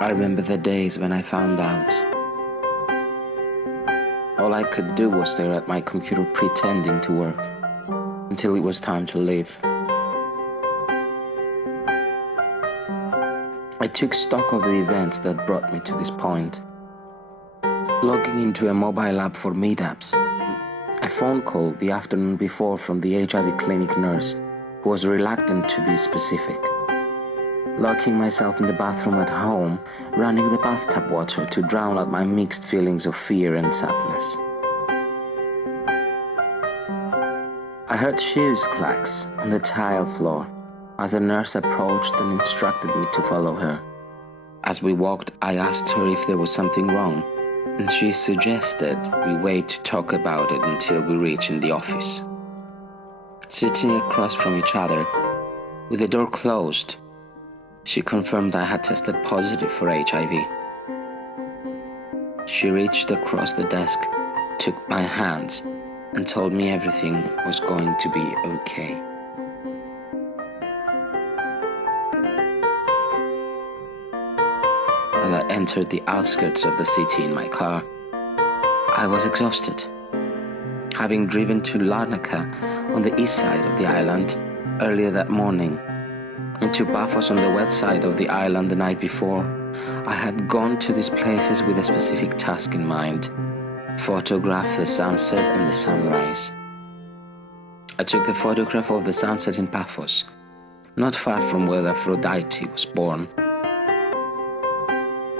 I remember the days when I found out. All I could do was stare at my computer pretending to work until it was time to leave. I took stock of the events that brought me to this point. Logging into a mobile app for meetups, a phone call the afternoon before from the HIV clinic nurse who was reluctant to be specific. Locking myself in the bathroom at home, running the bathtub water to drown out my mixed feelings of fear and sadness. I heard shoes clacks on the tile floor as the nurse approached and instructed me to follow her. As we walked, I asked her if there was something wrong, and she suggested we wait to talk about it until we reach in the office. Sitting across from each other, with the door closed, she confirmed I had tested positive for HIV. She reached across the desk, took my hands, and told me everything was going to be okay. As I entered the outskirts of the city in my car, I was exhausted. Having driven to Larnaca on the east side of the island earlier that morning, and to Paphos on the west side of the island the night before, I had gone to these places with a specific task in mind: photograph the sunset and the sunrise. I took the photograph of the sunset in Paphos, not far from where Aphrodite was born.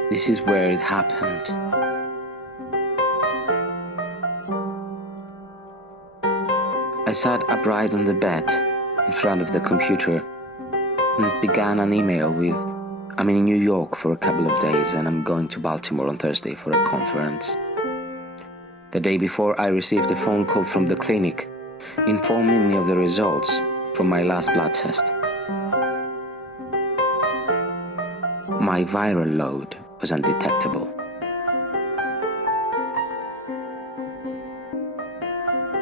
This is where it happened. I sat upright on the bed in front of the computer and began an email with, "I'm in New York for a couple of days and I'm going to Baltimore on Thursday for a conference." The day before, I received a phone call from the clinic informing me of the results from my last blood test. My viral load was undetectable.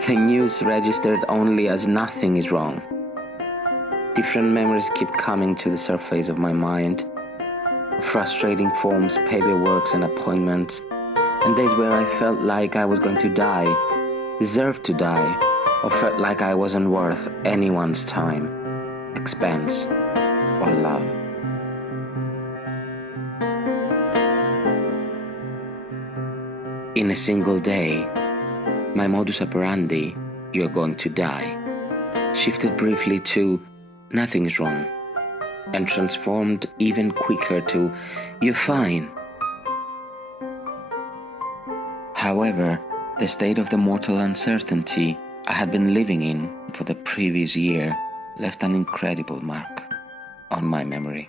The news registered only as nothing is wrong. Different memories keep coming to the surface of my mind. Frustrating forms, paperwork and appointments, and days where I felt like I was going to die, deserved to die, or felt like I wasn't worth anyone's time, expense, or love. In a single day, my modus operandi, "you are going to die," shifted briefly to "nothing is wrong," and transformed even quicker to "you're fine." However, the state of the mortal uncertainty I had been living in for the previous year left an incredible mark on my memory.